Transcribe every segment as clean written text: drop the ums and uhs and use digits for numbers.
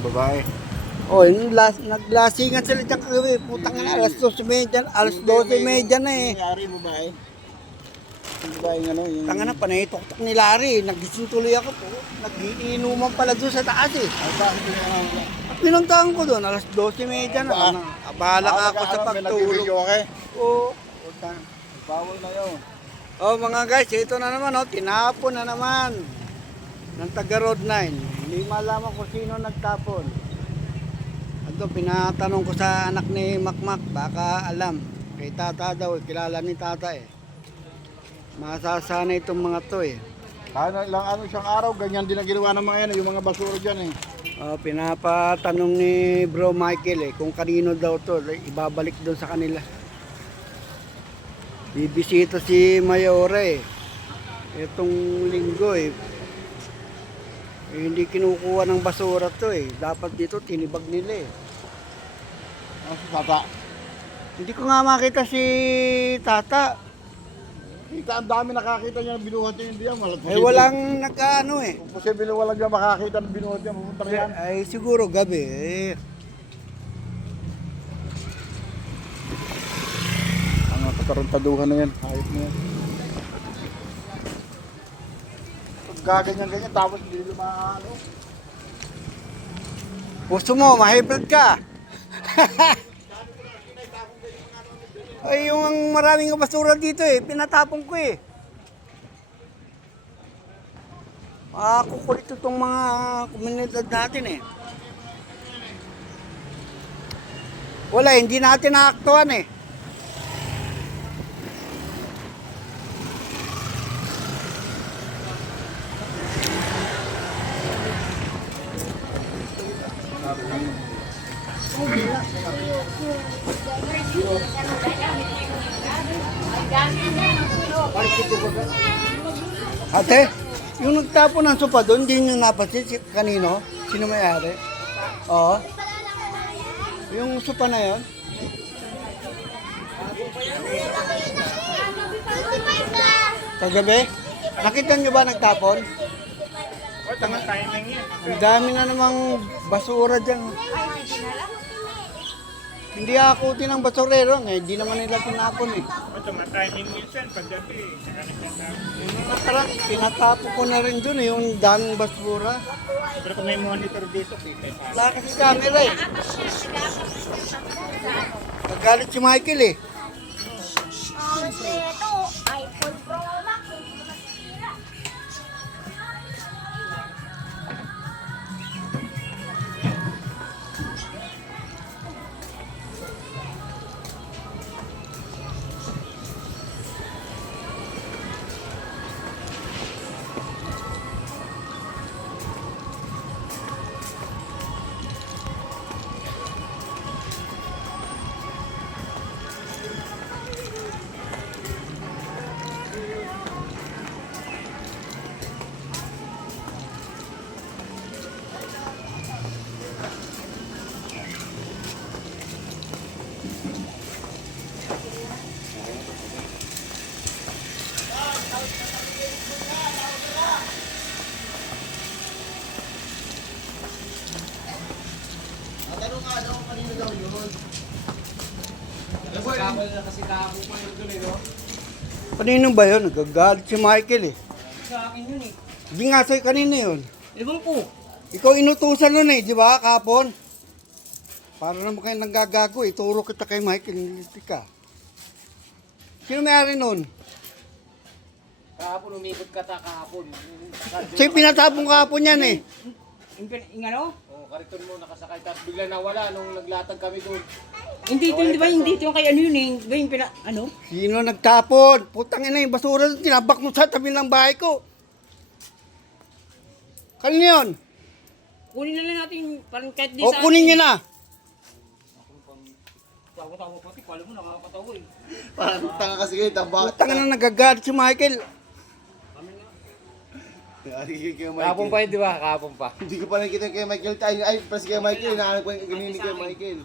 Yung babae. Oh, yung naglasingan sila dyan kagabi. Putang ina, alas 12:30, alas 12:30 na eh. Nangyari yung babae. Yung babae ano, yung... Tanga na, panay-tok-tok ni Larry. Nagising tuloy ako po. Nagiinuman pala doon sa taas eh. Ay, bakit yung Pinuntahan ko doon, alas 12:30 na. Abala ka ako sa pagtulog. Okay? Oo. Bawal na yun. Oh mga guys, ito na naman oh, tinapon na naman ng taga Road 9. Hindi malaman kung sino nagtapon. Ito, pinatanong ko sa anak ni Makmak, baka alam. Kay tata daw, kilala ni tata eh. Masasana itong mga to eh. Lang ano siyang araw, ganyan din ang ginawa ng mga yan, yung mga basura dyan eh. Oh, pinapatanong ni Bro Michael eh, kung kanino daw to, ibabalik doon sa kanila. Bibisita si Mayore eh. Itong linggo eh. Hindi kinukuha ng basura to eh. Dapat dito tinibag nila eh. Ano si Tata? Hindi ko nga makita si Tata. Kita, ang dami nakakita niya ng binuhat niya hindi yan. Eh walang nagkaano eh. Kung posible walang niya makakita ng binuhat niya, pupunta na yan. Ay siguro gabi eh. Ang kataruntaduhan na yan, hayop na yan. Gaganyan-ganyan, tapos hindi lumaano. Gusto mo, ma-hybrid ka. Ay, yung maraming basura dito eh, pinatapon ko eh. Kukulit itong mga komunidad natin eh. Wala, hindi natin naaktuhan eh. Ate, yung nagtapon ng sopa doon, hindi nyo napansin kanino? Sino may-ari? Oo. Yung sopa na yon. Kagabi? Nakita nyo ba nagtapon? O, tama timing yan. Ang dami na namang basura dyan. Hindi akutin ng basurero, hindi naman nila tinapon eh. O, tama timing minsan, paggabi. Saka nagtatapon. Yung nakarang, pinatapo ko na rin dun yung daming basura. Pero kung may monitor dito, kita pa. Wala kasi camera eh. Nagalit si Michael eh. Ito, iPhone Pro Max. Kanino ba yun? Nagagalit si Michael eh. Sa akin yun eh. Hindi nga sa'yo kanino yun. Ewan ko. Ikaw inutusan nun eh, di ba? Kapon. Para naman kayo nanggagago eh. Turo kita kay Michael. Hindi ka. Sino may-ari nun? Kahapon umikot ka ta kahapon. Sa'yo pinatapong kapon yan eh. Yung ano? Oh, kariton mo nakasakay tapos bigla nawala nung naglatag kami doon. Hindi ito, di ba? Hindi ito yung kay ano yun eh. Di ba yung ano? Sino nagtapon? Putang ina yung basura doon. Tinabak mo sa tabi ng bahay ko. Kanino yun? Kunin na lang natin parang kahit di O sa kunin nyo na. Tawa-tawa pati. Kala mo nakakatawa eh. Parang tanga kasi kayo, tambak. Putang ina nagagalit si Michael. Kahapon pa yun, di ba? Kahapon pa. Hindi ko pa nakikita kay Michael. Ay, pas kay Michael. Hinahanap ko yung ganini kay Michael.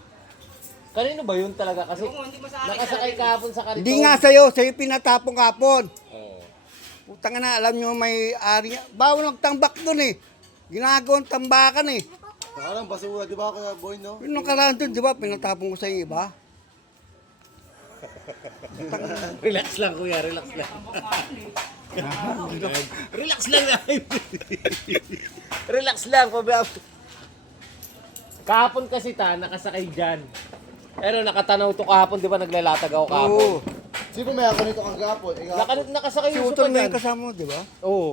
Kanino ba yun talaga? Kasi Ewan ko, hindi ba sa akin? nakasakay kahapon sa kariton. Hindi nga sa'yo. Sa'yo pinatapong kapon. Oo. Putang ina, alam nyo may ari. Bawal magtambak doon eh. Ginagawang tambakan eh. Parang basura, di ba Kuya Boy, no? Yung nakaraan doon, di ba, pinatapon ko sa iba? Relax lang kuya, relax lang. Relax lang na. Relax lang. Kahapon kasi nakasakay dyan. Pero nakatanaw to kahapon, di ba naglalatag ako kahapon? Oo. Sino may ako nito kagapon? Nakasakay Si yung Utol supa mo dyan. yung kasama mo, di ba? Oo.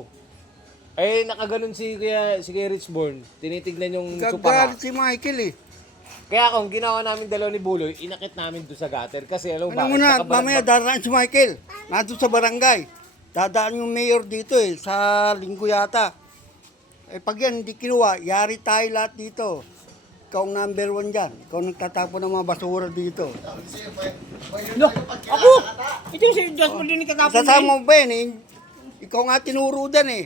Eh, nakaganon si Kuya Richborn. Tinitignan yung supa Gagalit si Michael eh. Kaya kung ginawa namin dalaw ni Buloy, inakit namin doon sa gutter. Kasi alam mo Ano mo na, at mamaya daraan si Michael. Nandun sa barangay. Dadaan yung mayor dito eh, sa linggo yata. Eh pag yan hindi kinuha, yari tayo lahat dito. Ikaw ang number 1 dyan. Ikaw nagtatapon ng mga basura dito. No, ako! Ito yung si Diyos mo din katapon din. Sasama mo ba yan eh? Ikaw nga tinurudan eh.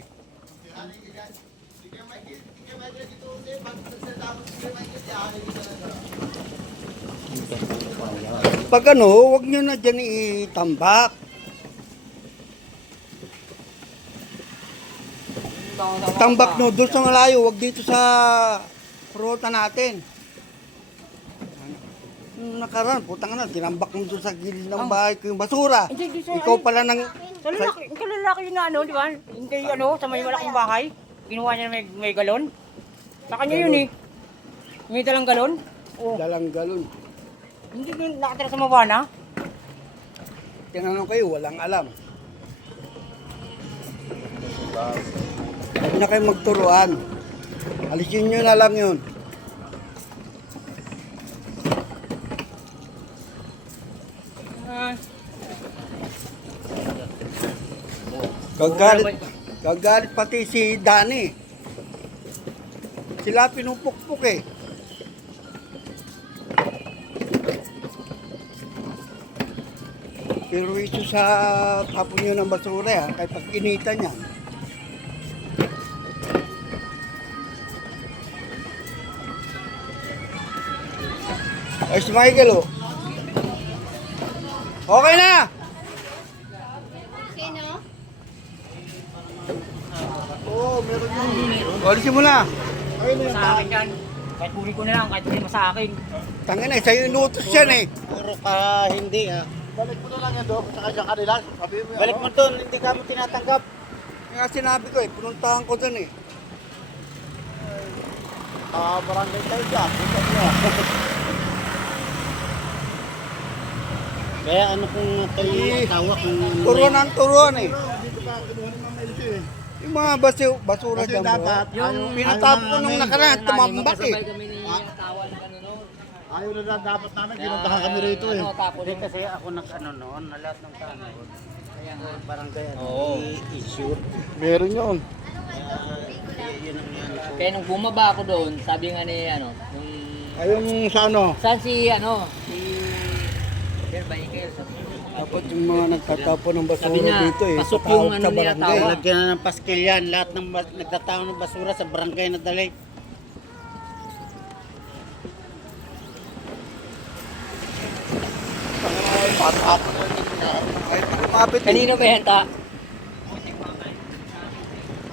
Pag ano, huwag nyo na dyan itambak. Tambak nyo doon sa malayo, huwag dito sa ruta natin. Nung nakaraan, putang na, tinambak mo doon sa gilid ng bahay ko yung basura. Hindi, di sa- Ikaw pala nang... Sa lalaki yun na ano, di ba? Hindi ano, sa may malaking bahay. Ginawa niya may galon. Sa kanya yun eh. May dalang galon. Oh, Dalang galon. hindi yun nakatira sa Mabana. Tinanong kayo, walang alam. Huwag na kayo magturuan. Alisin nyo na lang yun. Gagalit pati si Dani. Sila pinupukpuk eh. Pero ito sa tapon nyo ng basura ha, kahit pag inita niya. Ay, si Michael oh. Okay na! Oo, meron yun. Walisin mo na. Sa akin yan. Kahit huli ko na lang, kahit hindi mo sa akin. Tangin na, sa'yo inutos yan eh. Puro ka hindi ah. Balik mo na lang yan doon sa kanya kanila. Sabi mo yan. Balik mo doon, hindi ka mo tinatanggap. Nga sinabi ko eh, pinuntahan ko dun eh. Barangay tayo dyan. Punta niya. Kaya ano kung tayo tawa kung Turuan ang turuan eh. Dito pa, kinuha ni Mama Elsie eh. Yung mga basura Kasi dyan bro. dapat, Yung pinatapon ko nung nakaraan, tumambak eh. ayaw na dapat namin, pinuntahan kami rito eh. Hindi kasi ako nag-ano noon, na lahat ng tanong. Kaya nga barangay issue. Meron yun. Kaya nung bumaba ako doon, sabi nga ni ano, nung Ayun sa ano, saan si ano, si Sir Michael. Dapat yung mga nagtatapon ng basura Sabi niya, dito eh. pasok sa yung tawag ano sa nila barangay. tawag. Lagyan na ng paskil yan, lahat ng nagtatao ng basura sa barangay na dali. Ay, lumapit eh. Kanina ba yan ta?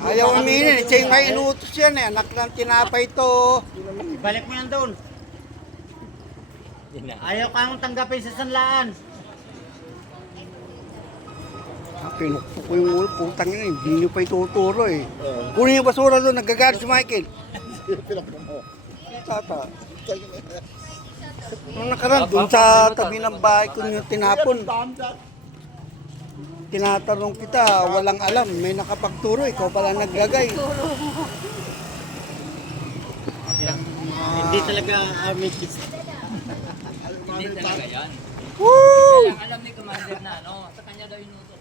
Ayaw aminin, siya yung may inutos yan eh. Anak ng tinapay to. Balik mo yan doon. Ayaw kang tanggapin sa sanlaan. Pinukpok ko yung ulo, putang yun eh. Hindi nyo pa ituturo eh. Kunin yung basura doon, nagagalit si Michael. Tata. Nung nakaraan, doon sa tabi ng bahay ko yung tinapon. Tinatanong kita, walang alam, may nakapagturo, ikaw pala naglagay. Hindi talaga amin. Hindi talaga yan. Woo! Kaya alam ni Commander na ano, sa kanya daw inutos.